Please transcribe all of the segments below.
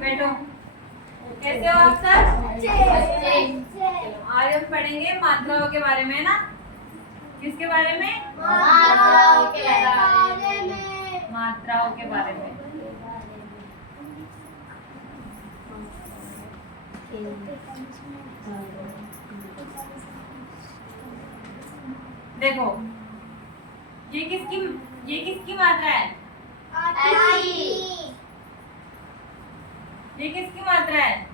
बैठो। कैसे हो आप सब? आज हम पढ़ेंगे मात्राओं के बारे में ना। किसके बारे में? मात्राओं के बारे में। मात्राओं के बारे में। देखो ये किसकी मात्रा है? ये किसकी मात्रा है?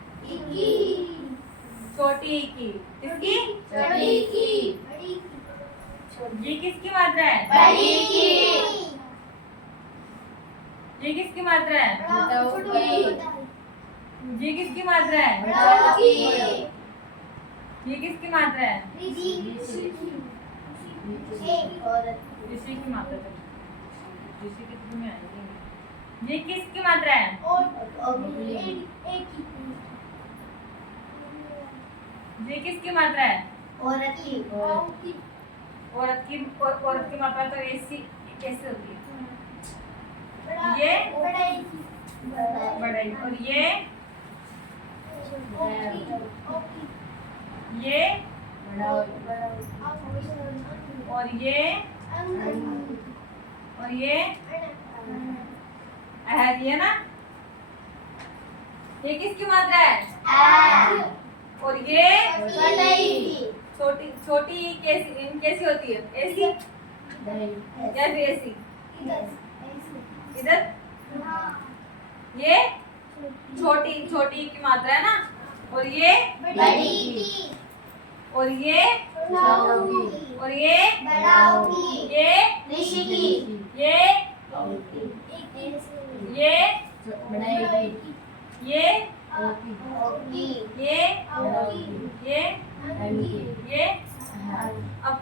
छोटी की। किसकी? छोटी की। ये किसकी मात्रा है? बड़ी की। ये किसकी मात्रा है? बड़ों की। ये किसकी मात्रा है? बड़ों की। ये किसकी मात्रा है? ऋषि की मात्रा है। ऋषि कितनी में आएगी? ये किसकी मात्रा है? ये किसकी मात्रा है? औरत की। औरत की मात्रा तो ऐसी कैसे होती है? ये बड़े। और ये और ये है ना। ये किसकी मात्रा है? और ये छोटी कैसी होती है? ऐसी या फिर ऐसी? इधर ये छोटी की मात्रा है ना। और ये बड़ी की। और ये और ये ऋषि की। ये अब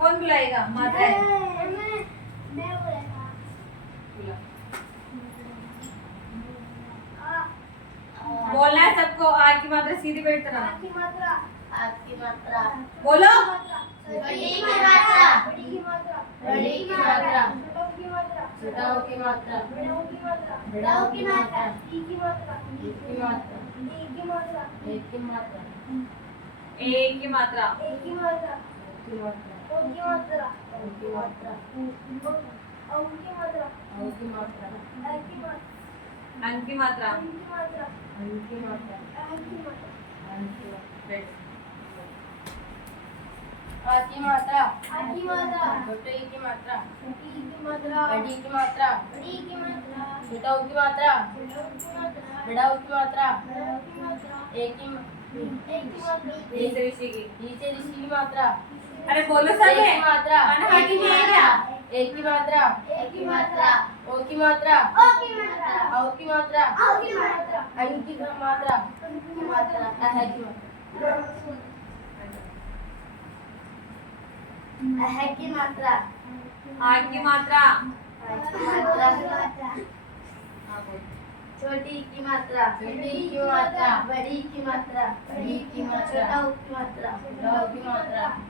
कौन बुलाएगा मात्रा है? बोलना है सबको। आ की मात्रा सीधी बैठ तरह बोलो। बड़ी की मात्रा। बड़ी की मात्रा। छोटाओं की मात्रा। बड़ों की मात्रा। एक की मात्रा। एक की मात्रा। अंक की मात्रा। आ की मात्रा। छोटे की मात्रा। बड़ी की मात्रा। छोटाओं की मात्रा। बड़ों की मात्रा। एक की ऋषि की। ऋषि की मात्रा। अरे बोलो सब एक की मात्रा। हाथी नहीं है क्या? एक की मात्रा। ओ की मात्रा। औ की मात्रा। अन की मात्रा। अह की मात्रा। आग की मात्रा। छोटी की मात्रा। बड़ी की मात्रा। छोटाओं की मात्रा।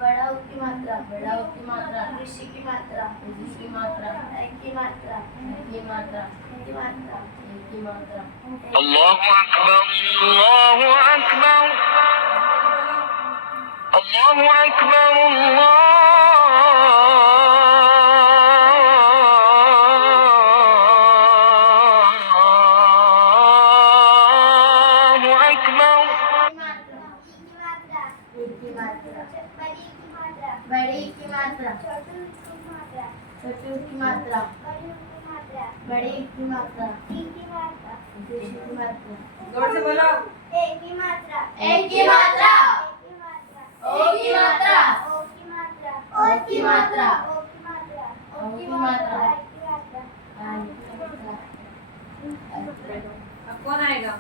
बड़ों की मात्रा। ऋषि की मात्रा। एक की मात्रा। अल्लाहु अकबर अल्लाहु अकबर अल्लाहु अकबर अल्लाहु अकबर। बड़ी की मात्रा। छोटी की मात्रा। बड़ी की मात्रा। जोर से बोलो। एक की मात्रा। ओ की मात्रा। अब कौन आएगा?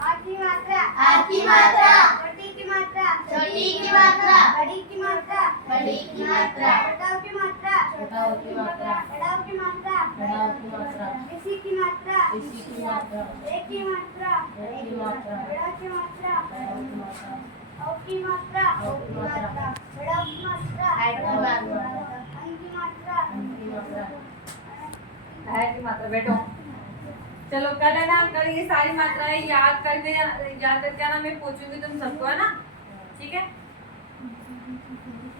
आ की मात्रा। छोटी की मात्रा। बड़ी की मात्रा। छोटाओं की मात्रा। बड़ों की मात्रा। ऋषि की मात्रा। एक की मात्रा। बड़ों की मात्रा। औ की मात्रा। बड़ों की मात्रा। है की मात्रा बैठो। चलो कल है ना, कल ये सारी मात्राएं याद करके आना, मैं पूछूंगी तुम सबको, है ना? ठीक है।